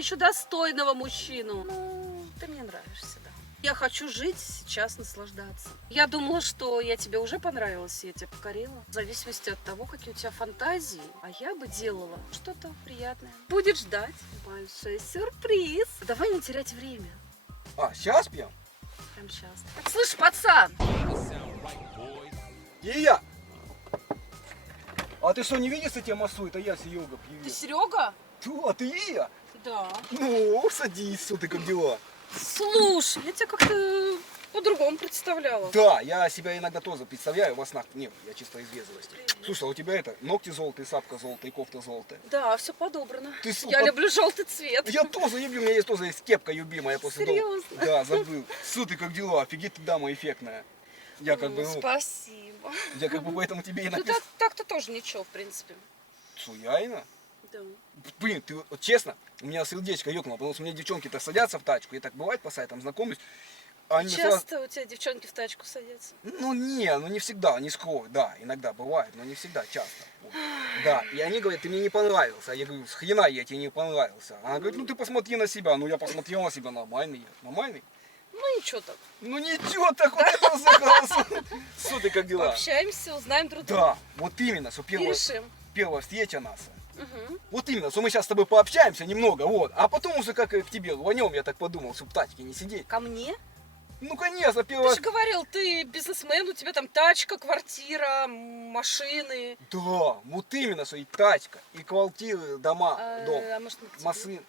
ищу достойного мужчину. Ну, ты мне нравишься, да. Я хочу жить сейчас, наслаждаться. Я думала, что я тебе уже понравилась, я тебя покорила. В зависимости от того, какие у тебя фантазии. А я бы делала что-то приятное. Будет ждать большой сюрприз. Давай не терять время. А, сейчас пьем? Прямо сейчас. Слышь, пацан! И я. А ты что, не видишь, что тебя массует? А я Серега, Ты привет. Серега? А ты и я? Да. Ну, садись, что ты, как дела? Слушай, я тебя как-то по-другому представляла. Да, я себя иногда тоже представляю во снах. Нет, я чисто из вежливости. Слушай, а у тебя это, ногти золотые, сапка золотая, кофта золотая. Да, все подобрано. Ты Я люблю желтый цвет. Я тоже люблю, у меня есть тоже есть кепка любимая. После Серьезно? Да, забыл. Су, ты как дела? Офигеть, ты дама эффектная. Я как бы, ну, Спасибо. я как бы поэтому тебе и Ну написал. так-то тоже ничего, в принципе. Суяйно? Да. Блин, ты вот честно, у меня сердечко ёкнуло, потому что у меня девчонки-то садятся в тачку, я так бывает по сайтам знакомлюсь. Они мне сразу- Часто у тебя девчонки в тачку садятся? Ну не всегда, не скрою, да, иногда бывает, но не всегда, часто. Вот. Да, и они говорят, ты мне не понравился. А я говорю, с хрена я тебе не понравился. Она говорит, ну ты посмотри на себя. Ну я посмотрел на себя, нормальный я. Нормальный? Ну ничего так. Ну ничего, так вот это закрасил. Что ты, как дела? Пообщаемся, узнаем друг друга. Да, вот именно, что И решим. первая встреча наша. Угу. Вот именно, что мы сейчас с тобой пообщаемся немного, вот. А потом уже как к тебе рванем, я так подумал, чтобы в тачке не сидеть. Ко мне? Ну конечно, Ты первая... же говорил, ты бизнесмен, у тебя там тачка, квартира, машины. Да, вот именно, что и тачка, и квартиры, дома, дом, А может, мы к тебе? машин.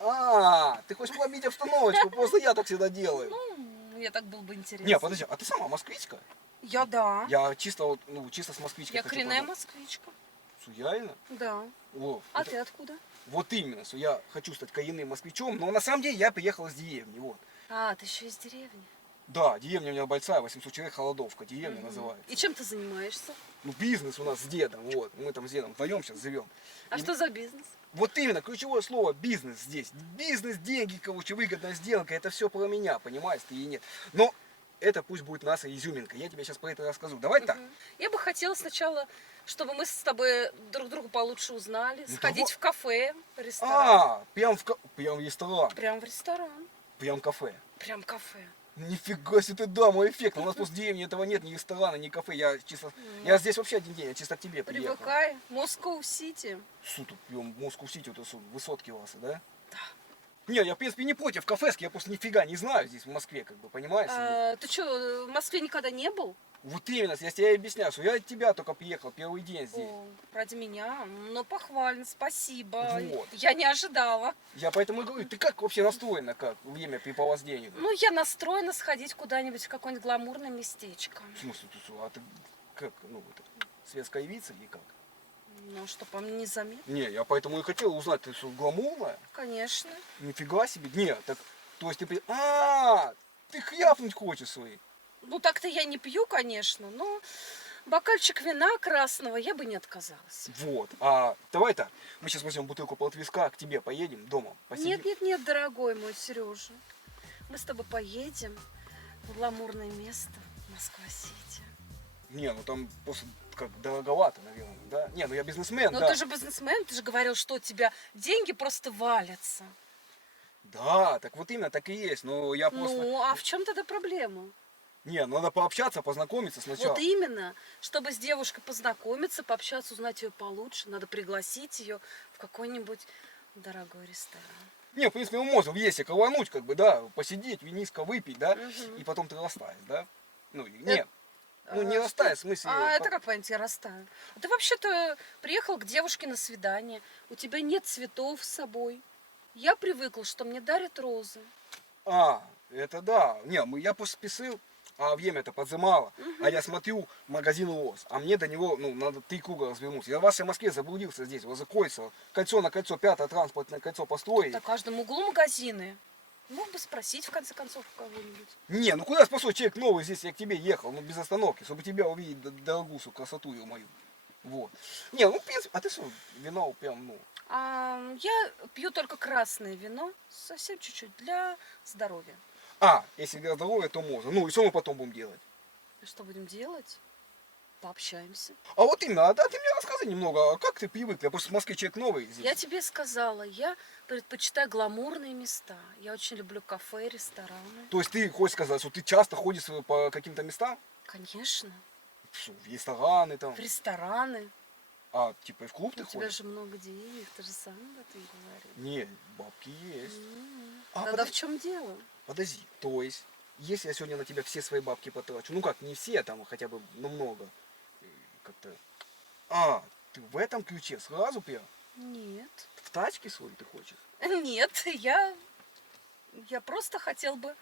А, ты хочешь побить обстановочку, просто я так всегда делаю. Ну, мне так было бы интересно. Не, подожди, а ты сама москвичка? Я да. Я чисто вот, ну, чисто с москвичкой Я хочу коренная познакомиться. москвичка. Реально? Да. О, А это- ты откуда? Вот именно, что я хочу стать коренным москвичом, но на самом деле я приехал из деревни, вот. А, ты еще из деревни. Да, деревня у меня большая, 800 человек, Холодовка, деревня Мгм. называется. И чем ты занимаешься? Ну, бизнес у нас с дедом, вот, мы там с дедом вдвоем сейчас живем. А И что за бизнес? Вот именно, ключевое слово бизнес здесь. Бизнес, деньги, короче, выгодная сделка, это все про меня, понимаешь, ты и нет. Но это пусть будет наша изюминка, я тебе сейчас про это расскажу. Давай так. Мгм. Я бы хотела сначала, чтобы мы с тобой друг друга получше узнали, Ну, сходить того- в кафе, ресторан. А, прям в ресторан, Прям в ресторан, прям кафе. прям кафе. Нифига себе ты, дама, эффект. У нас просто в деревне этого нет, ни ресторана, ни кафе. Я чисто. Я здесь вообще один день, я чисто к тебе приехал. Привыкай, Москва-Сити. Что тут пьем Москву-Сити, вот это что, высотки у вас, да? Да. Не, я в принципе не против кафески, я просто нифига не знаю здесь в Москве, как бы, понимаешь? Ты что, в Москве никогда не был? Вот именно, я тебе и объясняю, что я от тебя только приехал первый день здесь. О, ради меня? Ну, похвально, спасибо. Вот. Я не ожидала. Я поэтому и говорю, ты как вообще настроена, как время препровождения? Ну, я настроена сходить куда-нибудь в какое-нибудь гламурное местечко. В смысле, ты что, а ты как, ну, это, светская львица или как? Ну, что по мне незаметно. Не, я поэтому и хотел узнать, ты что, гламурная? Конечно. Нифига себе. Не, так, то есть ты... Ты хряпнуть хочешь свои. Ну, так-то я не пью, конечно, но бокальчик вина красного я бы не отказалась. Вот. А давай так, мы сейчас возьмем бутылку полтвиска, к тебе поедем дома, посидим. Нет, нет, нет, дорогой мой Сережа. Мы с тобой поедем в гламурное место Москва-Сити. Не, ну там просто как дороговато, наверное, да? Не, ну я бизнесмен, Но да. ты же бизнесмен, ты же говорил, что у тебя деньги просто валятся. Да, так вот именно так и есть, но я просто... Ну, а в чем тогда проблема? Не, ну надо пообщаться, познакомиться сначала. Вот именно, чтобы с девушкой познакомиться, пообщаться, узнать ее получше, надо пригласить ее в какой-нибудь дорогой ресторан. Не, в принципе, мы можем вместе колонуть, как бы, да, посидеть, винишко выпить, да, Мгм. и потом ты растаешь, да? Ну, нет, ну не что? растаешь, в смысле... А это как понять, я растаю? А ты вообще-то приехал к девушке на свидание, у тебя нет цветов с собой. Я привыкла, что мне дарят розы. Это да. Не, я просто спешил, а время-то подзимало. А я смотрю, магазин роз, а мне до него, ну, надо 3 круга развернуться. Я в вашей Москве заблудился здесь, возле Кольцева. Кольцо на кольцо, 5-е транспортное кольцо построили. На каждом углу магазины. Мог бы спросить, в конце концов, у кого-нибудь. Не, ну куда спасой человек новый здесь, я к тебе ехал, ну без остановки, чтобы тебя увидеть, дорогусу, красоту ее мою. Вот. Не, ну, в принципе, а ты что, вино прям, ну... Я пью только красное вино, совсем чуть-чуть, для здоровья. Если для здоровья, то можно. Ну, и что мы потом будем делать? И что будем делать? Пообщаемся. А вот именно, а ты мне расскажи немного, а как ты привык? Я просто в Москве человек новый здесь. Я тебе сказала, я предпочитаю гламурные места. Я очень люблю кафе, рестораны. То есть ты хочешь сказать, что ты часто ходишь по каким-то местам? Конечно. В рестораны там, В рестораны. а типа и в клуб У ты тебя ходишь? же много денег, ты же сам об этом говорил. Нет, бабки есть. А, Тогда в чем дело? подожди, то есть, если я сегодня на тебя все свои бабки потрачу, ну как, не все, там хотя бы, ну много, как-то... А, ты в этом ключе сразу прям? Нет. В тачке свой ты хочешь? Нет, я просто хотел бы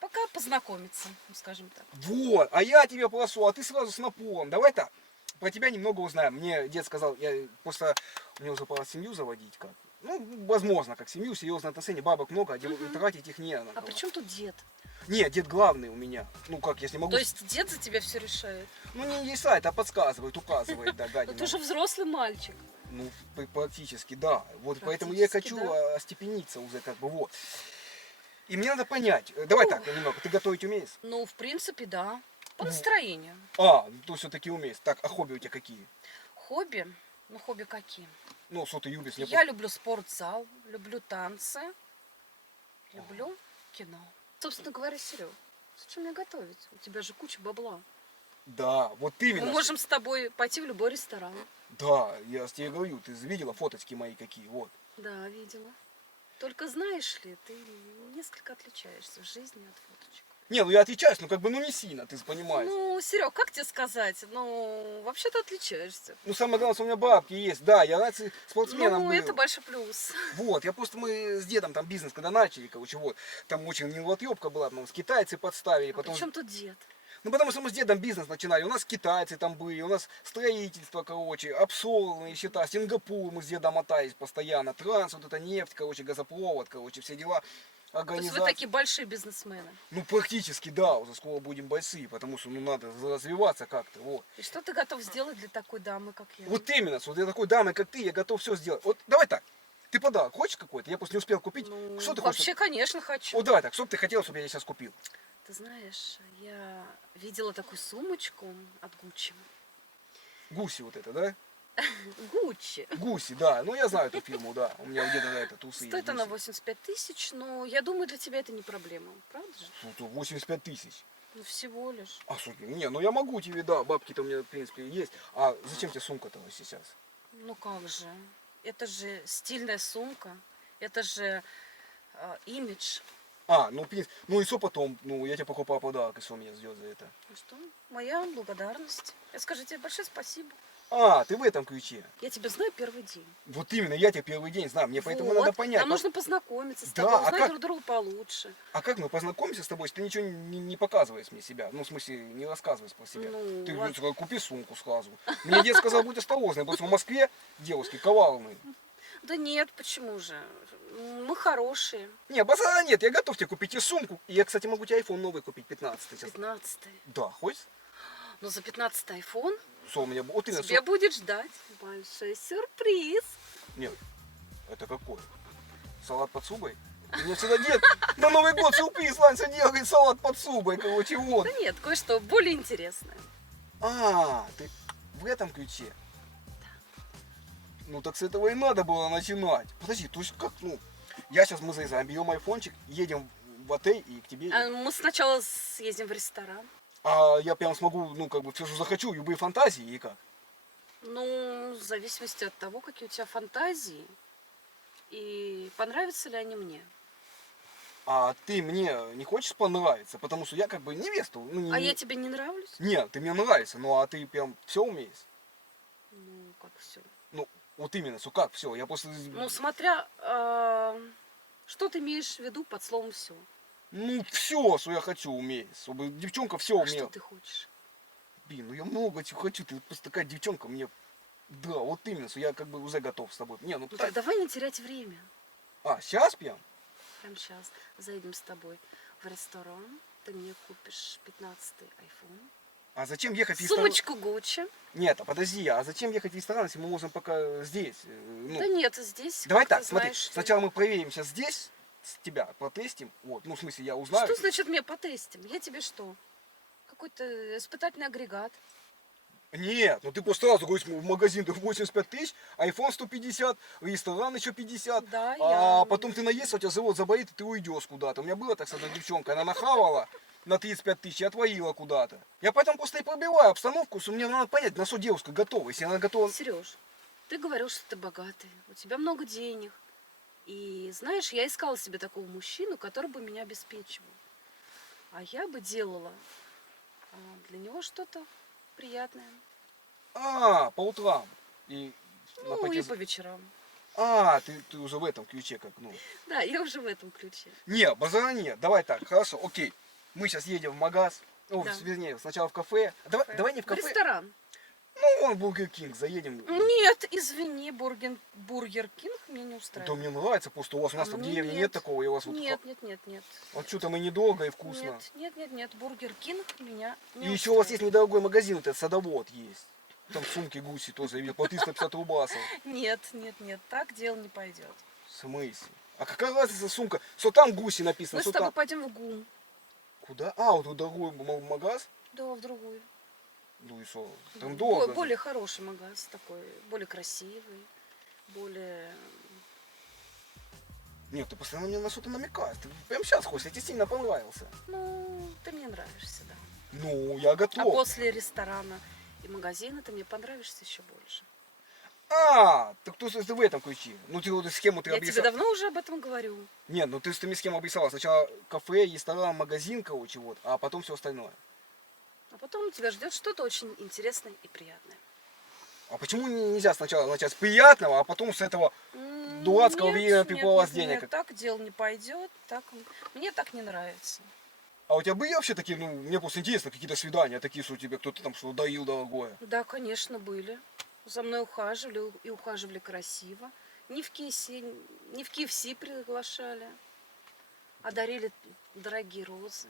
пока познакомиться, ну, скажем так. Вот, а я тебя прошу, а ты сразу с напором. Давай так, про тебя немного узнаем. Мне дед сказал, я просто, у него уже пора семью заводить как. Ну, возможно, как семью, серьезное отношение, бабок много, а тратить их не на А кого. при чем тут дед? Нет, дед главный у меня. Ну как, если могу... То есть дед за тебя все решает? Ну не решает, а подсказывает, указывает, да, Ну гадина. ты же взрослый мальчик. Ну, практически, да. Вот поэтому я и Практически, хочу да. остепениться уже, как бы, вот. И мне надо понять, давай так, немного, ты готовить умеешь? Ну, в принципе, да. По настроению. А, то все-таки умеешь. Так, а хобби у тебя какие? Хобби? Ну, хобби какие? Ну, что ты любишь? Я люблю спортзал, люблю танцы, люблю кино. Собственно говоря, Серег, зачем мне готовить? У тебя же куча бабла. Да, вот Мы именно. можем с тобой пойти в любой ресторан. Да, я тебе говорю, ты видела фоточки мои какие, вот. Да, видела. Только знаешь ли, ты несколько отличаешься в жизни от фоточек. Не, ну я отличаюсь, ну как бы, ну не сильно, ты же понимаешь. Ну, Серег, как тебе сказать? Ну, вообще ты отличаешься. Ну самое главное, что у меня бабки есть. Да, я раньше спортсменом Ну, был. это большой плюс. Вот, я просто, мы с дедом там бизнес когда начали, короче, вот. Там очень нелотрепка была, нам с китайцы подставили, А потом... при чем тут дед? Ну, потому что мы с дедом бизнес начинали. У нас китайцы там были, у нас строительство, короче, обсолные счета, Сингапур мы с дедом мотались постоянно, транс, вот это нефть, короче, газопровод, короче, все дела. То есть вы Организация. такие большие бизнесмены. Ну, практически, да, уже скоро будем большие, потому что, ну, надо развиваться как-то, вот. И что ты готов сделать для такой дамы, как я? Вот именно, что для такой дамы, как ты, я готов все сделать. Вот, давай так, ты подарок хочешь какой-то? Я просто не успел купить. Ну, Что ты вообще, хочешь? конечно, хочу. Вот давай так, что бы ты хотел, чтобы я сейчас купил? Ты знаешь, я видела такую сумочку от Гуччи. Гуси вот это, да? Гуччи. Гуси, да. Ну, я знаю эту фирму, да. У меня где-то это тусы Стоит есть, она гуси. 85 тысяч, но я думаю, для тебя это не проблема. Правда же? Ну, то 85 тысяч. Ну, всего лишь. А, слушай, не, ну я могу тебе, да, бабки-то у меня, в принципе, есть. А зачем тебе сумка-то сейчас? Ну, как же. Это же стильная сумка. Это же имидж. А, ну, в принципе, ну и что потом? Ну, я тебе покупаю подарок, и что меня ждет за это? Ну что, моя благодарность. Я скажу тебе большое спасибо. А, ты в этом ключе. Я тебя знаю первый день. Вот именно, я тебя первый день знаю, мне поэтому Вот. надо понять. Нам нужно познакомиться с Да, тобой, а узнать как- друг друга получше. А как мы познакомимся с тобой, если ты ничего не показываешь мне себя? Ну, в смысле, не рассказываешь про себя. Ну, Ты ладно. сказал, купи сумку сразу. Мне дед сказал, будь осторожный, потому что в Москве девушки коварные. Да нет, почему же? Мы хорошие. Не, базара нет, я готов тебе купить и сумку. И я, кстати, могу тебе iPhone новый купить, 15 сейчас. 15-й. Да, хочешь? Но за 15-й iPhone Что у меня... Вот именно, тебе будет ждать большой сюрприз. Нет, это какой? Салат под субой? Мне всегда дед на Новый год сюрприз Ланса делает салат под субой, короче, вот. Да нет, кое-что более интересное. А, ты в этом ключе? Ну так с этого и надо было начинать. Подожди, то есть как, ну, мы заезжаем, берем айфончик, едем в отель и к тебе. А мы сначала съездим в ресторан. А я прям смогу, ну, как бы, все, что захочу, любые фантазии и как? Ну, в зависимости от того, какие у тебя фантазии. И понравятся ли они мне. А ты мне не хочешь понравиться, потому что я как бы невесту. Ну, А я тебе не нравлюсь? Нет, ты мне нравишься, ну а ты прям все умеешь. Ну, как все. Ну, вот именно, что как все. Я просто. Ну, смотря, что ты имеешь в виду под словом все. Ну, все, что я хочу, умеешь. Чтобы девчонка все А что умела. ты хочешь? Блин, ну я много чего хочу. Ты просто такая девчонка мне. Да, вот именно, что я как бы уже готов с тобой. Не, ну Ну, так давай не терять время. А, сейчас прям? Прямо сейчас заедем с тобой в ресторан. Ты мне купишь 15-й iPhone. А зачем ехать в ресторан? Сумочку Гуччи. Нет, а подожди, а зачем ехать в ресторан, если мы можем пока здесь? Ну, Да нет, здесь. давай как так, ты смотри, знаешь, что- сначала мы проверим сейчас здесь, с тебя протестим, вот, ну, в смысле, я узнаю. Что значит мне потестим? Я тебе что? Какой-то испытательный агрегат. Нет, ну ты просто сразу говоришь, в магазин ты 85 тысяч, iPhone 150, ресторан еще 50, Да, а я... потом ты наесся, у тебя живот заболит, и ты уйдешь куда-то. У меня было так с одной девчонкой, она нахавала на 35 тысяч и отвоила куда-то. Я поэтому просто и пробиваю обстановку, что мне надо понять, на что девушка готова. Если она готова... Сереж, ты говорил, что ты богатый, у тебя много денег. И знаешь, я искала себе такого мужчину, который бы меня обеспечивал. А я бы делала для него что-то приятное. По утрам. И на Ну, и протяж- по вечерам. ты уже в этом ключе как, ну. Да, я уже в этом ключе. Не, базара нет. Давай так, хорошо, окей. Мы сейчас едем в магаз. Ну, Да. вернее, сначала в кафе. Давай не в В кафе. ресторан. Ну, вон Бургер Кинг, заедем. Нет, извини, Бургер Кинг мне не Да устраивает. мне нравится, просто у вас у нас А там в мне деревне нет нет. такого, и у вас вот... Нет. Вот что там и недорого, и вкусно. Нет, Бургер Кинг меня не И еще у вас есть устраивает. недорогой магазин, вот этот садовод есть. Там сумки гуси тоже, я видел, по 350 рубасов. Нет, так дело не пойдет. В смысле? А какая разница сумка? Что там гуси написано, Мы с что тобой там... пойдем в ГУМ. Куда? Вот тут дорогой магаз? Да, в другую. Ну и что? Там дорого. Более хороший магаз такой, более красивый, более... Нет, ты постоянно мне на что-то намекаешь. Ты прям сейчас хочешь, я тебе сильно понравился. Ну, ты мне нравишься, да. Ну, я А готов. после ресторана и магазина ты мне понравишься еще больше. Так ты в этом ключе. Ну, ты вот схему ты Я тебе обрисовал. давно уже об этом говорю. Нет, ну ты мне схему обрисовала. Сначала кафе, ресторан, магазин, короче, вот, а потом все остальное. А потом тебя ждет что-то очень интересное и приятное. А почему нельзя сначала начать с приятного, а потом с этого дурацкого времени припала с денег? Так дело не пойдет. Мне так не нравится. А у тебя были вообще такие, ну, мне просто интересно, какие-то свидания такие, что тебе кто-то там что доил дорогое? Да, конечно, были. За мной ухаживали и ухаживали красиво. Не в KFC приглашали, а дарили дорогие розы,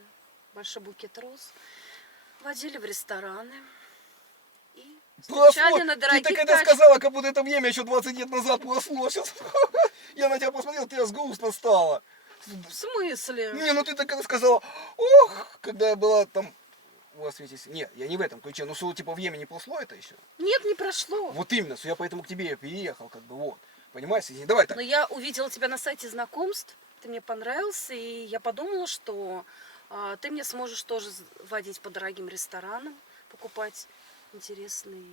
большой букет роз. Водили в рестораны и встречали на Ты дорогих так это тачках. сказала, как будто это время еще 20 лет назад прошло. Сейчас я на тебя посмотрел, тебе грустно стало. В смысле? Не, ну ты так это сказала, ох, когда я была там у вас ведь... Нет, я не в этом ключе, но что, типа, время не прошло это еще? Нет, не прошло. Вот именно, что я поэтому к тебе переехал, как бы, вот. Понимаешь, извини, давай так. Но я увидела тебя на сайте знакомств, ты мне понравился, и я подумала, что ты мне сможешь тоже водить по дорогим ресторанам, покупать интересные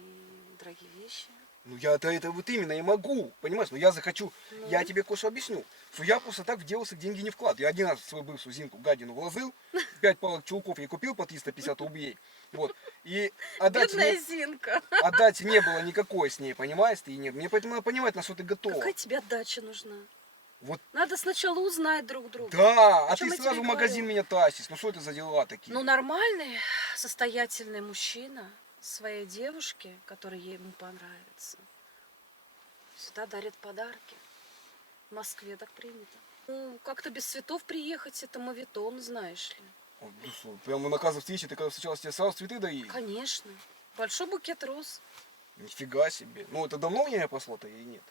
дорогие вещи. Ну это вот именно и могу, понимаешь, но я захочу, я тебе кое-что объясню, что я просто так в дело деньги не вкладываю. Я один раз в свою бывшую Зинку гадину вложил, 5 палок чулков я купил по 350 рублей, вот, и Бедная Зинка. отдать не было никакой с ней, понимаешь, ты и нет. Мне поэтому надо понимать, на что ты готова. Какая тебе отдача нужна? Вот. Надо сначала узнать друг друга. Да, О а чем ты я сразу тебе в магазин говорю? меня тащишь, ну что это за дела такие? Ну, нормальный, состоятельный мужчина своей девушке, которая ему понравится, всегда дарит подарки. В Москве так принято. Ну, как-то без цветов приехать, это моветон, знаешь ли. Ну что, прямо на каждой встрече ты когда встречалась, тебе сразу цветы дарили? Конечно. Большой букет роз. Нифига себе. Ну это давно время прошло-то или нет?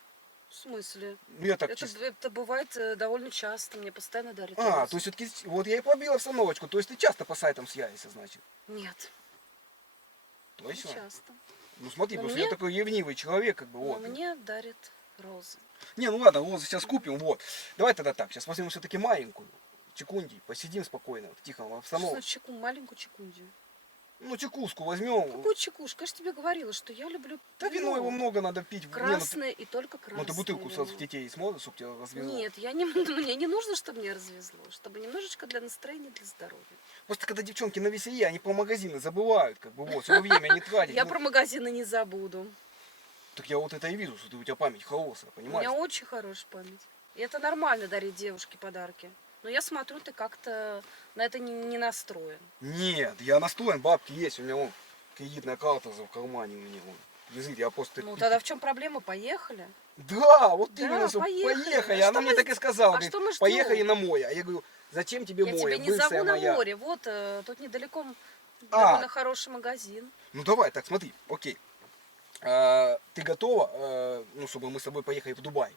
В смысле? Ну я так Это, чисто. это бывает довольно часто. Мне постоянно дарят То розы. есть все-таки, вот я и пробила обстановочку, то есть ты часто по сайтам связишься, значит? Нет, не Точно? часто. Ну смотри, Но просто мне- я такой ревнивый человек, как бы, Но вот. мне дарят розы. Не, ну ладно, вот сейчас купим, вот. Давай тогда так, сейчас возьмем все-таки маленькую, чекунди, посидим спокойно, в тихом Что обстановке. значит маленькую чекундию? Ну чекушку возьмем. Какую чекушку? Я же тебе говорила, что я люблю Да вино его много надо пить. Не, ну, красное и только ну красное ты бутылку вино. сразу в тетей сможешь, чтобы тебя развезло? Нет, мне не нужно, чтобы меня развезло. Чтобы немножечко для настроения, для здоровья. Просто когда девчонки на веселье, они про магазины забывают, как бы, вот, свое время не тратить. Я Ну, про магазины не забуду. Так я вот это и вижу, что у тебя память хорошая, У понимаешь? меня очень хорошая память. И это нормально дарить девушке подарки. Но я смотрю, ты как-то на это не настроен. Нет, я настроен, бабки есть, у меня вон кредитная карта в кармане у меня вон. Лежит, я просто... Ну тогда в чем проблема? Поехали. Да, вот Да, именно, что поехали. поехали. А Она что мне мы так и сказала, а говорит, что мы ждем? поехали на море. А я говорю, зачем тебе Я море, тебя не бывшая зову на моя? море. Вот тут недалеко А. довольно хороший магазин. Ну давай, так, смотри, окей. Ты готова, ну, чтобы мы с тобой поехали в Дубай?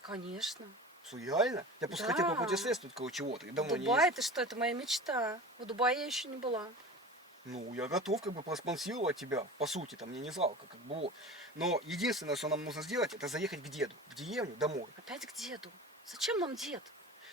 Конечно. Что, реально? Я просто Да. хотел попутешествовать, короче, вот, и давно не Дубай, это что? Это моя мечта. В Дубае я еще не была. Ну, я готов как бы проспонсировать тебя, по сути, там мне не жалко, как бы вот. Но единственное, что нам нужно сделать, это заехать к деду, в деревню, домой. Опять к деду. Зачем нам дед?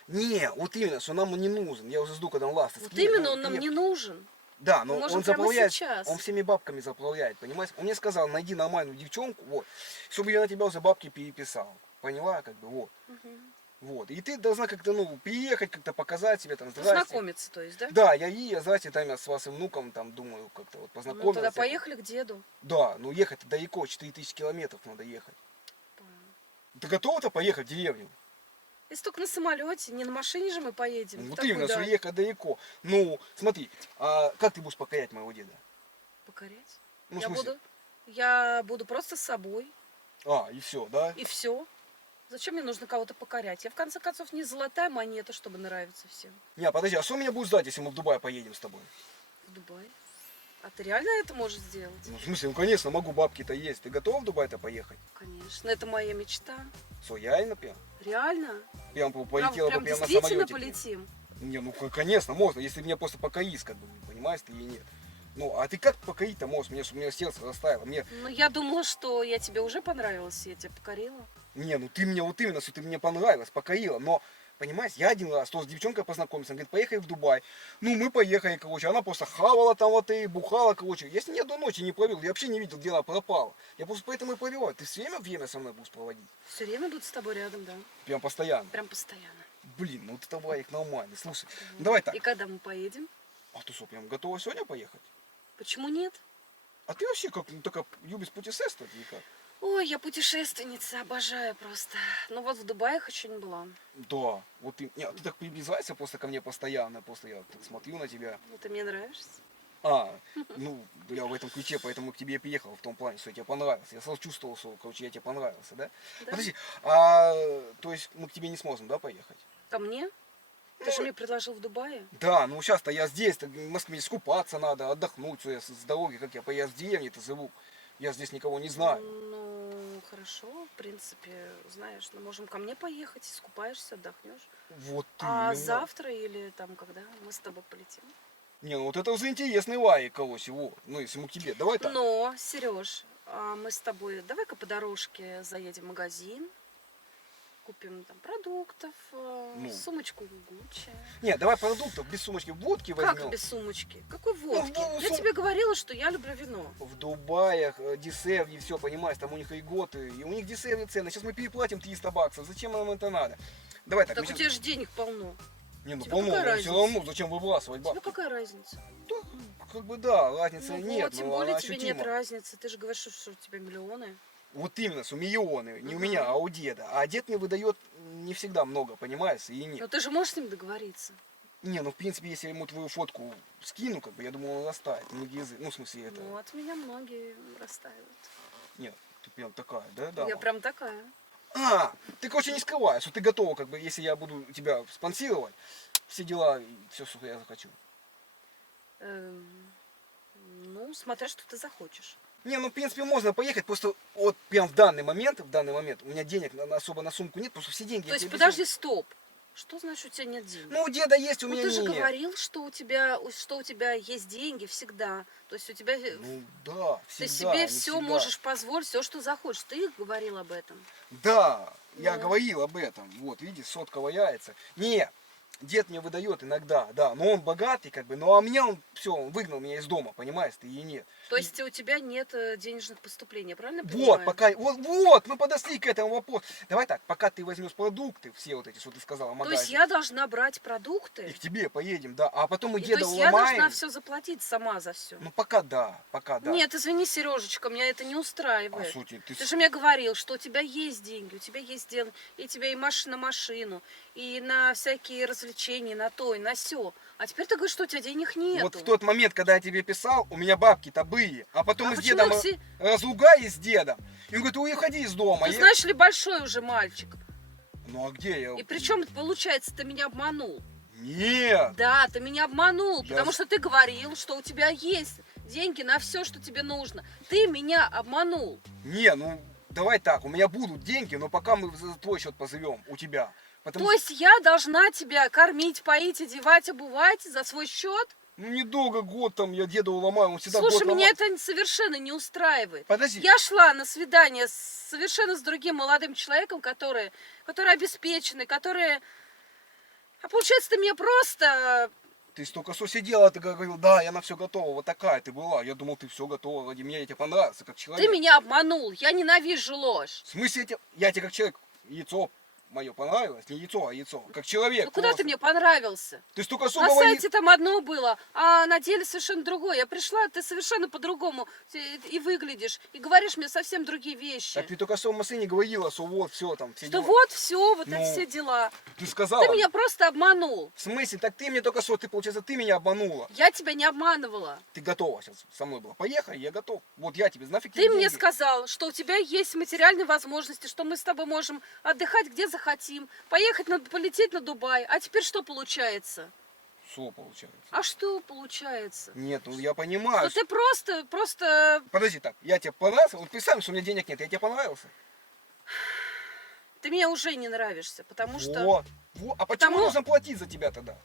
Не, вот именно, что нам он не нужен. Я уже жду, когда он ласты Вот скинет, именно ну, он нам крепкий. не нужен. Да, но Мы можем он прямо заправляет, сейчас. он всеми бабками заправляет, понимаешь? Он мне сказал, найди нормальную девчонку, вот, чтобы я на тебя уже бабки переписал. Поняла, как бы, вот. Мгм. Вот. И ты должна как-то, ну, приехать, как-то показать себе, там, здрасте. Познакомиться, то есть, да? Да, я, здрасте, там я с вашим внуком, там, думаю, как-то вот Ну, познакомиться. тогда поехали к деду. Да, ну ехать далеко, 4000 километров надо ехать. Ты готова-то поехать в деревню? Если только на самолете, не на машине же мы поедем. Ну, в вот такую именно, что даль. ехать далеко. Ну, смотри, а как ты будешь покорять моего деда? Покорять. Ну, в я, смысле? я буду просто с собой, А, и все, да? и все. Зачем мне нужно кого-то покорять? Я, в конце концов, не золотая монета, чтобы нравиться всем. Не, подожди, а что меня будет ждать, если мы в Дубай поедем с тобой? В Дубай. А ты реально это можешь сделать? Ну, в смысле, ну, конечно, могу, бабки-то есть. Ты готова в Дубай-то поехать? Конечно. Это моя мечта. Что, реально прям? Реально? Прям полетела Прям бы прям на действительно самолете. полетим. Не, ну, конечно, можно, если меня просто покорить, как бы, понимаешь, ты или нет. Ну, а ты как покорить-то можешь? Мне, чтобы у меня сердце растаяло. Мне, Ну, я думала, что я тебе уже понравилась, я тебя покорила. не, ну ты мне вот именно, что ты мне понравилась, покорила, но, понимаешь, я один раз, то с девчонкой познакомился, она говорит, поехали в Дубай. Ну, мы поехали, короче, она просто хавала там вот и бухала, короче. Я с ней ни одной ночи не провел, я вообще не видел, где она пропала. Я просто поэтому и проверяю. Ты все время со мной будешь проводить? Все время буду с тобой рядом, да. Прям постоянно. Прям постоянно. Блин, ну ты товарик нормальный. Слушай, давай так. И когда мы поедем? А ты что, прям готова сегодня поехать? Почему нет? А ты вообще как, ну, только любишь путешествовать или как? Ой, я путешественница, обожаю просто. Ну вот в Дубае еще не была. Да, вот ты, не, ты так приближаешься просто ко мне постоянно, просто я так смотрю на тебя. Ну ты мне нравишься. А, ну, я в этом ключе, поэтому к тебе и приехал, в том плане, что я тебе понравился. Я сразу чувствовал, что, короче, я тебе понравился, да? Да? Подожди, а, то есть мы к тебе не сможем, да, поехать? Ко мне? Ты же мне предложил в Дубае. Да, ну сейчас-то я здесь, в Москве скупаться надо, отдохнуть, что я с дороги, как я в деревне-то живу. Я здесь никого не знаю. Ну, хорошо, в принципе, знаешь, мы можем ко мне поехать, искупаешься, отдохнешь. Вот ты. А завтра или там когда мы с тобой полетим? Не, ну вот это уже интересный лайк, короче, вот. Ну, если мы к тебе, давай так. Но, Сереж, мы с тобой давай-ка по дорожке заедем в магазин, купим там продуктов, сумочку Гуччи. Не, давай продуктов без сумочки, водки возьмем. Как без сумочки? Какой водки? Ну, Я тебе говорила, что я люблю вино. В Дубаях дешевле все, понимаешь, там у них льготы, и у них дешевле цены. Сейчас мы переплатим 300 баксов, зачем нам это надо? Давай так, Так мы у щас- тебя же денег полно. Не, ну тебе полно, какая но разница? все равно, зачем выбрасывать Тебе бабки? какая разница? Да, как бы да, разницы Ну нет, вот, тем но более она тебе ощутима. нет разницы. Ты же говоришь, что у тебя миллионы. Вот именно, что миллионы, не у Ага. меня, а у деда. А дед мне выдает не всегда много, понимаешь, и нет. Но ты же можешь с ним договориться. Не, ну в принципе, если я ему твою фотку скину, как бы, я думаю, он растает. Многие язык, ну в смысле это. Ну, от меня многие растают. Нет, ты прям такая, да? Я прям такая. А, ты, короче, не скрываешь, что ты готова, как бы, если я буду тебя спонсировать, все дела, и все, что я захочу. Ну, смотря что ты захочешь. Не, ну, в принципе, можно поехать, просто вот прям в данный момент, у меня денег особо на сумку нет, потому что все деньги... То я есть, тебе подожди, стоп. Что значит, у тебя нет денег? объясню. Ну, у деда есть, у Ну, меня ты же нет. говорил, что у тебя есть деньги всегда. То есть у тебя... Ну, да, ты всегда, себе не все всегда. можешь позволить, все, что захочешь. Ты говорил об этом. Да, я Ну. говорил об этом. Вот, видишь, сотка валяется. Не, дед мне выдает иногда, да, но он богатый, как бы, ну а меня он, все, он выгнал меня из дома, понимаешь, ты и нет. То есть у тебя нет денежных поступлений, правильно Вот, понимаю? пока, вот, мы подошли к этому вопросу. Давай так, пока ты возьмешь продукты, все вот эти, что ты сказала, То магазин, есть я должна брать и продукты? к тебе поедем, да, а потом мы И то деда есть я должна уломаем. все заплатить сама за все? Ну пока да. Нет, извини, Сережечка, меня это не А устраивает. сути, Ты же мне говорил, что у тебя есть деньги, у тебя есть деньги, и тебе и на машину, и на всякие развлечения, на то, и на сё. А теперь ты говоришь, что у тебя денег нет. Вот в тот момент, когда я тебе писал, у меня бабки-то были, а потом А мы с почему дедом все- разругались с дедом. И он говорит, уходи из дома. Ты знаешь ли, большой уже мальчик. Ну а где я? И причем, получается, ты меня обманул. Нет. Да, ты меня обманул, Я потому ж- что ты говорил, что у тебя есть деньги на все, что тебе нужно. Ты меня обманул. Не, ну давай так, у меня будут деньги, но пока мы за твой счет позовем, у тебя. Потому То есть я должна тебя кормить, поить, одевать, обувать за свой счет? Ну недолго, год там, я деда уломаю, он всегда Слушай, год меня ломает. это совершенно не устраивает. Подожди, Я шла на свидание совершенно с другим молодым человеком, который обеспеченный, который... А получается, ты мне просто... ты столько что сидела, ты говорил, да, я на все готова, вот такая ты была. Я думал, ты все готова ради меня, я тебе понравился как человек. Ты меня обманул, я ненавижу ложь. В смысле, я тебе как человек, яйцо мое понравилось, не яйцо, а яйцо, как человек. Ну куда просто. ты мне понравился? Ты столько что На говоришь. сайте там одно было, а на деле совершенно другое. Я пришла, ты совершенно по-другому и выглядишь, и говоришь мне совсем другие вещи. Так ты только что в машине говорила, что вот все там, все Что дела. вот все, вот Ну, это все дела. Ты сказала. Ты меня просто обманул. В смысле? Так ты мне только что, получается, ты меня обманула. Я тебя не обманывала. Ты готова сейчас со мной была. Поехали, я готов. Вот я тебе, нафиг Ты тебе мне деньги? сказал, что у тебя есть материальные возможности, что мы с тобой можем отдыхать где захотим, полететь на Дубай. А теперь что получается? Что получается? А что получается? Нет, ну я понимаю. Что ты просто... Подожди, так, я тебе понравился? Вот представь, что у меня денег нет, я тебе понравился? Ты мне уже не нравишься, потому что... Вот. А почему Потому- нужно платить за тебя тогда?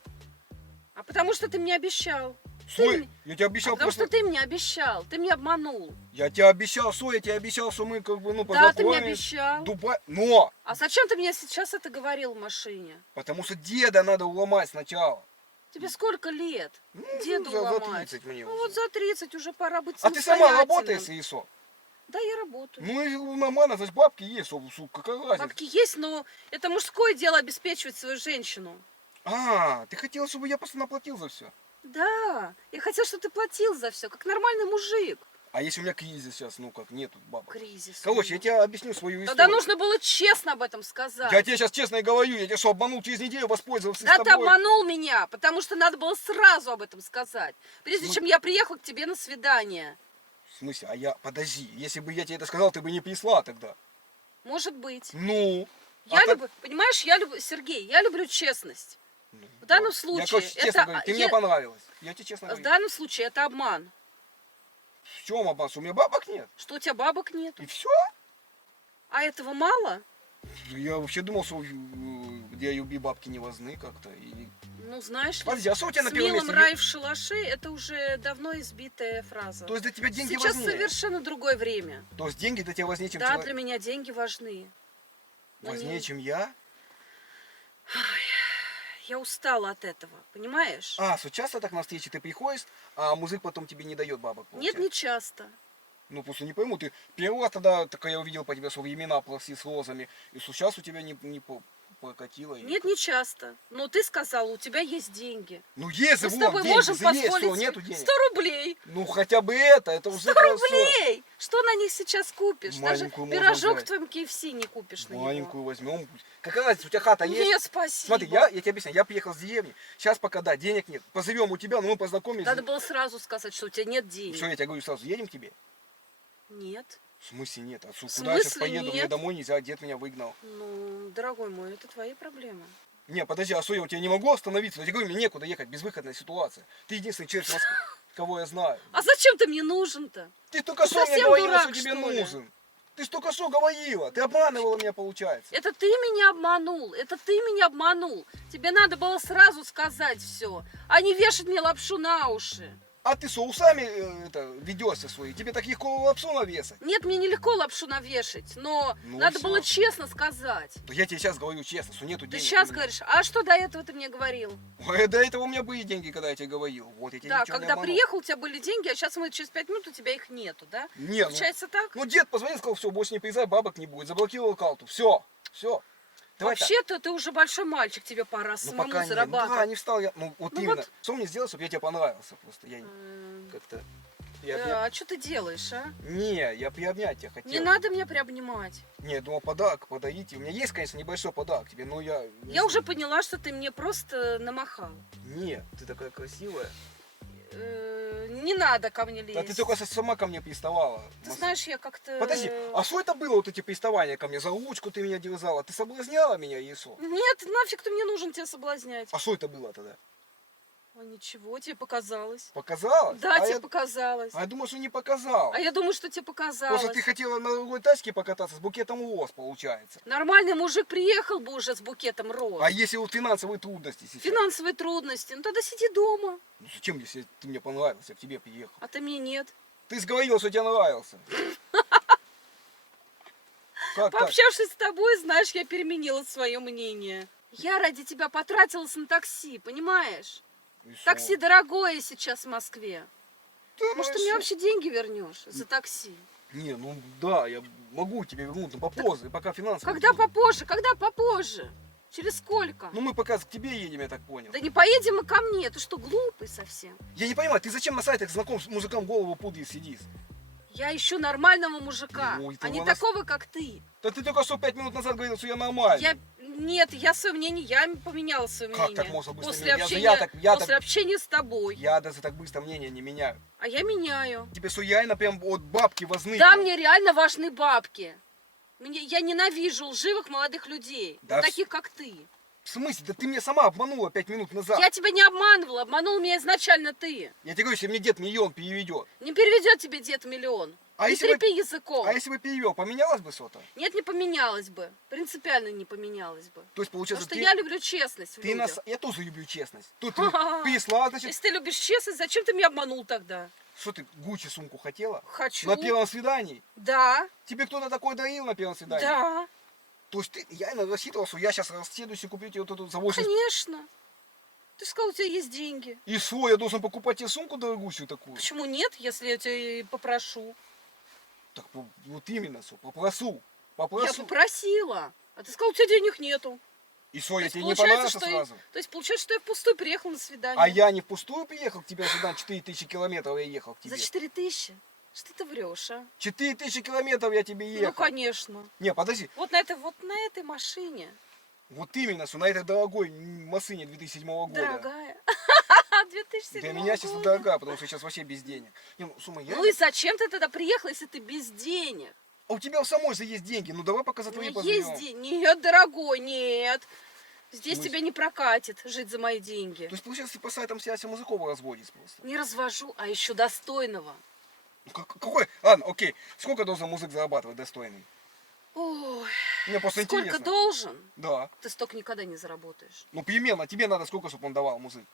А потому что ты мне обещал. Стой, я тебе А обещал потому просто... что ты мне обещал, ты мне обманул. Я тебе обещал, что я тебе обещал, что мы как бы, ну, Да, ты мне познакомились. обещал. Дубай. Но! А зачем ты мне сейчас это говорил в машине? Потому что деда надо уломать сначала. Тебе сколько лет? Ну, Деду за ломать. 30 мне Ну уже. вот за 30 уже пора быть А ты сама работаешь, самостоятельным. ИСО? Да, я работаю. Ну и нормально, значит, бабки есть, какая разница? Бабки есть, но это мужское дело обеспечивать свою женщину. А, ты хотела, чтобы я просто наплатил за все. Да, я хотела, чтобы ты платил за все, как нормальный мужик. А если у меня кризис сейчас, ну как, нету бабок? Кризис. Короче, я тебе объясню свою историю. Тогда нужно было честно об этом сказать. Я тебе сейчас честно и говорю, я тебя что, обманул через неделю, воспользовался Да с ты тобой? обманул меня, потому что надо было сразу об этом сказать. Прежде Ну- чем я приехала к тебе на свидание. В смысле, подожди, если бы я тебе это сказал, ты бы не пришла тогда. Может быть. Ну? Я а так- люблю, понимаешь, Сергей, я люблю честность. Ну, В данном да. случае Я, короче, честно это- говорю, ты я- мне понравилась. Я тебе честно В говорю. данном случае это обман. В чем обман? Что у меня бабок нет? Что у тебя бабок нет. И все? А этого мало? Я вообще думал, что где юби бабки не важны как-то. Ну, знаешь ли, Подожди, а что у тебя с на первом милым месте? рай в шалаше это уже давно избитая фраза. То есть для тебя деньги Сейчас важнее? совершенно другое время. То есть деньги для тебя важнее, чем Да, человек? для меня деньги важны. Но Важнее, не- чем я? Я устала от этого, понимаешь? А, что часто так на встрече ты приходишь, а мужик потом тебе не дает бабок? Нет, получается? не часто. Ну, просто не пойму, ты первый раз тогда, такая я увидел по тебе, что времена плохие с розами, и что сейчас у тебя не прокатило. и- Нет, не часто. Но ты сказал, у тебя есть деньги. Ну, есть, Мы с вот, тобой деньги, можем заметь, что, позволить нету денег. 100 рублей. Ну, хотя бы это уже 100 хорошо. рублей! Что на них сейчас купишь? Даже Маленькую можно пирожок взять. в твоем KFC не купишь на него. Маленькую возьмем. Какая разница, у тебя хата есть? Нет, спасибо. Смотри, я тебе объясняю, я приехал с деревни, сейчас пока, да, денег нет, позовем у тебя, но мы познакомились. Надо было сразу сказать, что у тебя нет денег. Что я тебе говорю сразу, едем к тебе? Нет. В смысле нет? Отцу, В куда я сейчас смысле поеду? Мне нет? домой нельзя, дед меня выгнал. Ну, дорогой мой, это твои проблемы. Не, подожди, а что я у тебя не могу остановиться? Я тебе говорю, мне некуда ехать, безвыходная ситуация. Ты единственный человек в Москве, кого я знаю. А зачем ты мне нужен-то? Ты только что мне совсем говорила, дурак, что тебе что ли? нужен. Ты ж только что говорила, ты обманывала меня, получается. Это ты меня обманул, это ты меня обманул. Тебе надо было сразу сказать все, а не вешать мне лапшу на уши. А ты что, усами ведешься свои? Тебе так легко лапсу навесать? Нет, мне нелегко лапшу навешать, но Ну, надо всё. было честно сказать. То я тебе сейчас говорю честно, что нету Ты денег. сейчас у меня. говоришь, а что до этого ты мне говорил? Ой, до этого у меня были деньги, когда я тебе говорил. Вот я тебе Да, ничего не когда обманул. приехал, у тебя были деньги, а сейчас мы через 5 минут у тебя их нету, да? Не, Получается так? ну дед позвонил, сказал, все, больше не приезжай, бабок не будет. Заблокировал карту. Все. Давай так. Вообще-то ты уже большой мальчик, тебе пора Ну самому пока не, зарабатывать. да, не встал я. Ну вот Ну именно. вот. Что мне сделать, чтобы я тебе понравился просто? Я как-то... А что ты делаешь, а? Не, я приобнять тебя хотел. Не надо меня приобнимать. Не, я думал подарок подарить. У меня есть, конечно, небольшой подарок тебе, но я... не Я знаю. уже поняла, что ты мне просто намахал. Не, ты такая красивая. Не надо ко мне лезть. А ты только сама ко мне приставала. Ты знаешь, я как-то... Подожди, а что это было, вот эти приставания ко мне? За ручку ты меня дерзала? Ты соблазняла меня, Иисус? Нет, нафиг ты мне нужен тебя соблазнять. А что это было тогда? А ничего, тебе показалось. Показалось? Да, а тебе я, показалось. а я думаю, что не показалось. А я думаю, что тебе показалось. Просто ты хотела на другой тачке покататься с букетом роз, получается. Нормальный мужик приехал бы уже с букетом роз. А если вот финансовые трудности сейчас? Финансовые трудности. Ну тогда сиди дома. Ну зачем, если ты мне понравился, я к тебе приехал? А ты мне нет. Ты сговорила, что тебе нравился. Как так? Пообщавшись с тобой, знаешь, я переменила свое мнение. Я ради тебя потратилась на такси, понимаешь? И что? Такси дорогое сейчас в Москве. Да, ну Может, и ты мне что? вообще деньги вернешь за такси? Не, ну да, я могу тебе вернуть, но попозже, пока финансово. Когда попозже? Когда попозже? Через сколько? Ну мы пока к тебе едем, я так понял. Да не поедем мы ко мне. Ты что, глупый совсем? Я не понимаю, ты зачем на сайтах знаком с мужикам голову пудрить сидишь? Я ищу нормального мужика, Ну, это а не у нас- такого, как ты. Да ты только что 5 минут назад говорил, что я нормальный. Нет, я свое мнение, я поменяла свое Как мнение. так можно быстро После менять? общения, Я так- после общения с тобой. Я даже так быстро мнение не меняю. А я меняю. Тебе что, реально прям от бабки возны? Да, мне реально важны бабки. Я ненавижу лживых молодых людей. Да Вот в- таких, как ты. В смысле? Да ты меня сама обманула 5 минут назад. Я тебя не обманывала, обманул меня изначально ты. Я тебе говорю, если мне дед миллион переведет. Не переведет тебе дед миллион. А не если бы- трепи языком. А если бы перевел, поменялось бы что-то? Нет, не поменялось бы. Принципиально не поменялось бы. То есть Потому получается, что ты, я люблю честность в ты людях. нас... Я тоже люблю честность. Тут ты переслала, значит, Если ты любишь честность, зачем ты меня обманул тогда? что ты, Гуччи сумку хотела? Хочу. На первом свидании? Да, Тебе кто-то такой дарил на первом свидании? да, То есть ты, я рассчитывал, что я сейчас расседусь и куплю тебе вот эту за 80... конечно. Ты сказал, у тебя есть деньги. И что, я должен покупать тебе сумку дорогущую такую? Почему нет, если я тебя попрошу? Так вот именно, что, попрошу. Я Попрошу. попросила. А ты сказал, у тебя денег нету. И что, я есть тебе не получается, понравился что сразу? То есть получается, что я впустую приехала на свидание. А я не впустую приехал к тебе сюда, 4000 километров я ехал к тебе. За 4000? Что ты врешь, а? 4000 километров я тебе ехал. Ну, конечно. Не, подожди, Вот на этой машине. вот именно, что на этой дорогой машине 2007 года. Дорогая. 2007 Для меня сейчас года. дорогая, потому что сейчас вообще без денег. Не, ну, Сума, я... Ну и зачем ты тогда приехала, если ты без денег? А у тебя у самой же есть деньги, ну давай пока за У твои меня позовем. есть деньги. Нет, дорогой, нет. Здесь смысле? тебя не прокатит жить за мои деньги. То есть, получается, ты по сайтам связи музыкова разводишь просто. Не развожу, а еще достойного. Ну, какой? Ладно, окей. Сколько должен музык зарабатывать достойный? Ой, Мне просто сколько интересно. должен? Да. Ты столько никогда не заработаешь. Ну, примерно, тебе надо сколько, чтобы он давал музык?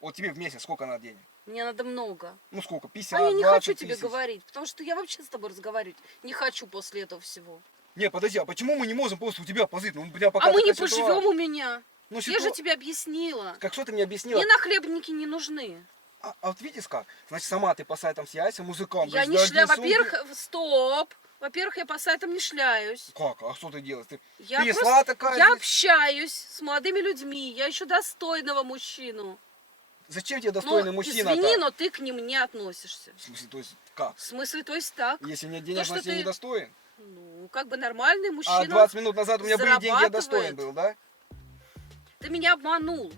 Вот тебе в месяц сколько надо денег? Мне надо много. Ну, сколько? 50, А я не 20 хочу тебе тысяч? говорить, потому что я вообще с тобой разговаривать не хочу после этого всего. Не, подожди, а почему мы не можем просто у тебя позыть? Ну, бля, пока А мы не такая поживем ситуация. у меня. Ну, Я же тебе объяснила. Как что ты мне объяснила? Мне нахлебники не нужны. А вот видишь как? Значит, сама ты по сайтам связи, музыкам. Я говоришь, не дорогие шляю. сумки. Во-первых, стоп. Во-первых, я по сайтам не шляюсь. Как? А что ты делаешь? Ты Я пришла такая Я здесь? общаюсь с молодыми людьми. Я ищу достойного мужчину. Зачем тебе достойный Ну, мужчина? извини, но ты к ним не относишься. В смысле, то есть как? В смысле, то есть так. Если нет денег, что значит, я ты- недостоин? Ну, как бы нормальный А мужчина. 20 минут назад у меня были деньги, я зарабатывает. достоин был, да? Ты меня обманул.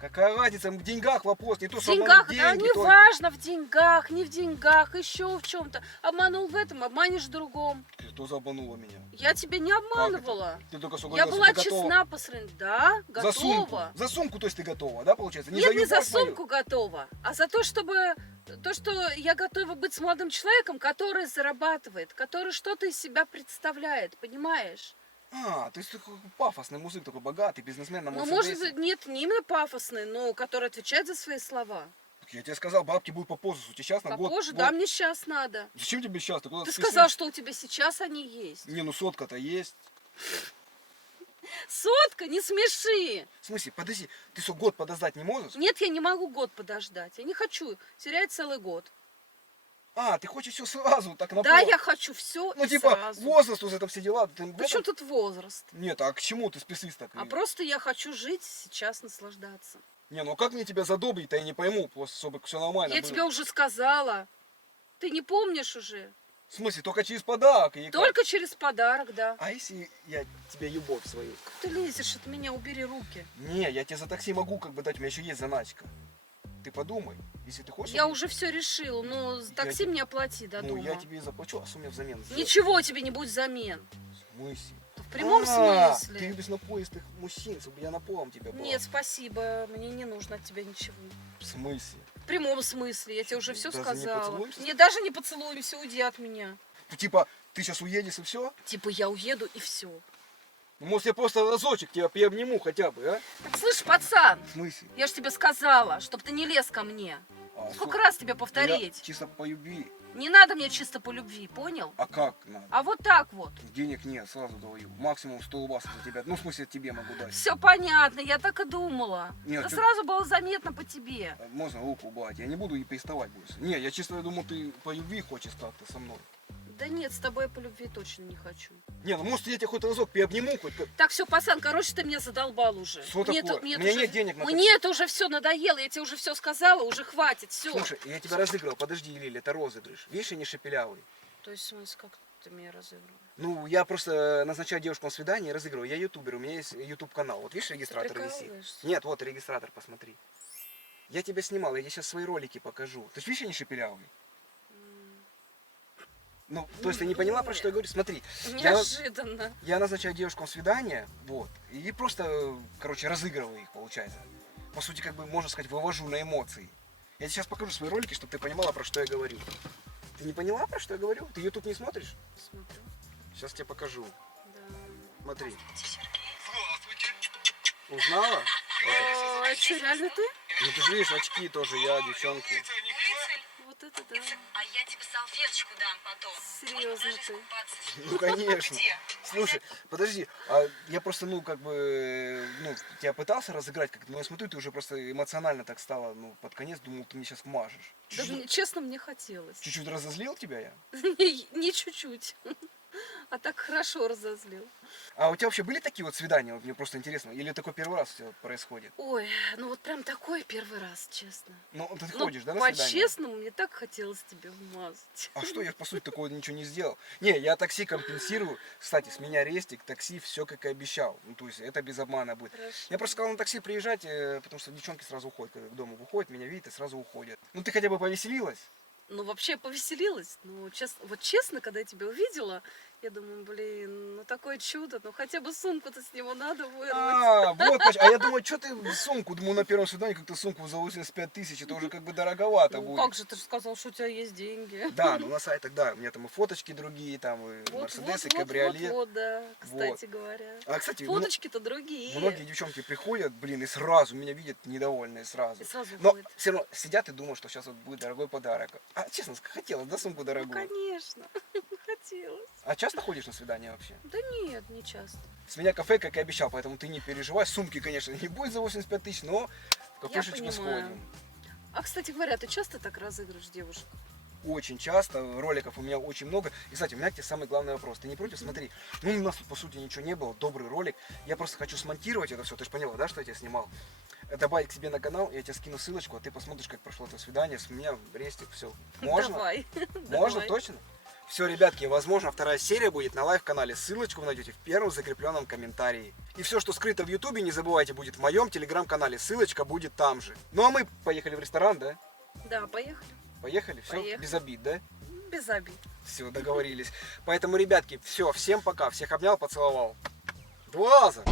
Какая разница? В деньгах вопрос. Не то, В что деньгах, обмануть да, деньги не только. важно, в деньгах, не в деньгах, еще в чем-то. Обманул в этом, обманешь в другом. Ты тоже обманула меня. Я тебя не обманывала. Ты только что Я говорила, была что ты готова. честна по сравнению. Да, За сумку. готова. За сумку, то есть ты готова, да, получается? Нет, не за любовь мою. сумку готова, а за то, чтобы то, что я готова быть с молодым человеком, который зарабатывает, который что-то из себя представляет, понимаешь? А, то есть ты такой пафосный музык, такой богатый, бизнесмен на Ну, Мерседесе. может быть, нет, не именно пафосный, но который отвечает за свои слова. Так я тебе сказал, бабки будут попозже. У тебя сейчас на год. Попозже, год. да, мне сейчас надо. Зачем тебе сейчас? Ты, куда Ты спешишь? сказал, что у тебя сейчас они есть. Не, ну сотка-то есть. Сотка, не смеши. В смысле, подожди, ты что, год подождать не можешь? Нет, я не могу год подождать. Я не хочу терять целый год. А, ты хочешь все сразу, так на Да, пол? я хочу все Ну, и типа, сразу. возраст уже там все дела. Ты в Причем этом- тут возраст? Нет, а к чему ты спешишь так? А просто я хочу жить сейчас, наслаждаться. Не, ну а как мне тебя задобрить-то, я не пойму, просто чтобы все нормально Я было. тебе уже сказала. Ты не помнишь уже? В смысле, только через подарок? Или как? Только через подарок, да. А если я тебе любовь свою? Как ты лезешь от меня, убери руки. Не, я тебе за такси могу как бы дать, у меня еще есть заначка. Ты подумай, если ты хочешь. Я уже все решила, но такси Я- мне оплати до Ну, дома. я тебе заплачу, а что мне взамен сделать? Ничего тебе не будет взамен. В смысле? В прямом смысле. Ты любишь напоистых мужчин, чтобы я наполом тебя был. Нет, спасибо, мне не нужно от тебя ничего. В смысле? В прямом смысле, я тебе уже все Даже не сказала. поцелуемся? Не, даже не поцелуемся, уйди от меня. Типа, ты сейчас уедешь и все? Типа я уеду и все. Может, я просто разочек тебя приобниму хотя бы, а? Так слышь, пацан, В смысле? я же тебе сказала, чтоб ты не лез ко мне. А, Сколько раз тебе Я повторить? чисто по любви. Не надо мне чисто по любви, понял? А как надо? А вот так вот. Денег нет, сразу говорю. Максимум 100 рубасов за тебя. Ну, в смысле, тебе могу дать. Все понятно, я так и думала. Нет, Да чё- сразу было заметно по тебе. Можно руку убрать. Я не буду и приставать больше. Не, я чисто думал, ты по любви хочешь как-то со мной. Да нет, с тобой я по любви точно не хочу. Не, ну может я тебя хоть разок приобниму, хоть... Так, все, пацан, короче, ты меня задолбал уже. Что такое? У меня уже, нет денег на Мне это уже все надоело, я тебе уже все сказала, уже хватит, все. Слушай, я тебя разыграл. Подожди, Лили, это розыгрыш. Видишь, я не шепелявый. То есть, в смысле, как ты меня разыгрываешь? Ну, я просто назначаю девушкам свидание и разыгрываю. Я ютубер, у меня есть ютуб канал. Вот видишь, регистратор висит. Прикалываешься? Нет, вот регистратор, посмотри. Я тебя снимал, я тебе сейчас свои ролики покажу. Ты же видишь, я не шепелявый. Ну, то есть ты не поняла, про что я говорю? Смотри, Неожиданно. я назначаю девушкам свидание, вот, и просто, короче, разыгрываю их, получается. По сути, как бы, можно сказать, вывожу на эмоции. Я тебе сейчас покажу свои ролики, чтобы ты понимала, про что я говорю. Ты не поняла, про что я говорю? Ты YouTube не смотришь? Смотрю, Сейчас тебе покажу. да. Смотри. Узнала? О, это что, реально ты? Ну ты же видишь, очки тоже, я, девчонки. Вот это да. А я тебе салфеточку дам потом. Серьезно ты. Ну конечно. Слушай, подожди, а я просто, ну, как бы, ну, тебя пытался разыграть как-то, но я смотрю, ты уже просто эмоционально так стала, ну, под конец, думал, ты мне сейчас мажешь. Да мне, честно, мне хотелось. Чуть-чуть разозлил тебя я? Не чуть-чуть. А так хорошо разозлил. А у тебя вообще были такие вот свидания? Вот мне просто интересно. Или такой первый раз у тебя происходит? Ой, ну вот прям такой первый раз, честно. Ну, ты Ну, ходишь, да, на свидание? по-честному, мне так хотелось тебе вмазать. А что, я по сути такого ничего не сделал. Не, я такси компенсирую. Кстати, с меня рестик, такси, все как и обещал. Ну, то есть это без обмана будет. Хорошо. Я просто сказал на такси приезжать, потому что девчонки сразу уходят, когда к дому выходят, меня видят и сразу уходят. Ну ты хотя бы повеселилась? Ну, вообще, я повеселилась. Ну, вот честно, когда я тебя увидела, я думаю, блин, ну такое чудо, ну хотя бы сумку-то с него надо вырвать. А, вот, а я думаю, что ты в сумку? Думаю, на первом свидании как-то сумку за 85 тысяч, это уже как бы дороговато Ну, будет. как же, ты же сказал, что у тебя есть деньги. Да, ну на сайтах, да, у меня там и фоточки другие, там и Мерседес, и кабриолет. Вот, да, кстати говоря. А, кстати, Фоточки-то другие. многие девчонки приходят, блин, и сразу меня видят недовольные сразу. И сразу Но уходят. все равно сидят и думают, что сейчас вот будет дорогой подарок. А честно, хотелось, да, сумку Ну, дорогую? конечно, хотелось. А часто ходишь на свидание вообще? Да нет, не часто. С меня кафе, как и обещал, поэтому ты не переживай. Сумки, конечно, не будет за 85 тысяч, но в кафешечку понимаю. сходим. А, кстати говоря, ты часто так разыгрываешь девушек? Очень часто, роликов у меня очень много. И, кстати, у меня к тебе самый главный вопрос. Ты не против? Смотри, ну у нас тут, по сути, ничего не было, добрый ролик. Я просто хочу смонтировать это все. Ты же поняла, да, что я тебя снимал? Добавить к себе на канал, я тебе скину ссылочку, а ты посмотришь, как прошло это свидание. С меня рестик, все. Можно? Давай. Можно, Давай. точно? Все, ребятки, возможно, вторая серия будет на лайв-канале. Ссылочку вы найдете в первом закрепленном комментарии. И все, что скрыто в Ютубе, не забывайте, будет в моем телеграм-канале. Ссылочка будет там же. Ну а мы поехали в ресторан, да? Да, поехали. Поехали? Все, Поехали. без обид, да? Без обид. Все, договорились. Поэтому, ребятки, все, всем пока. Всех обнял, поцеловал. Два раза.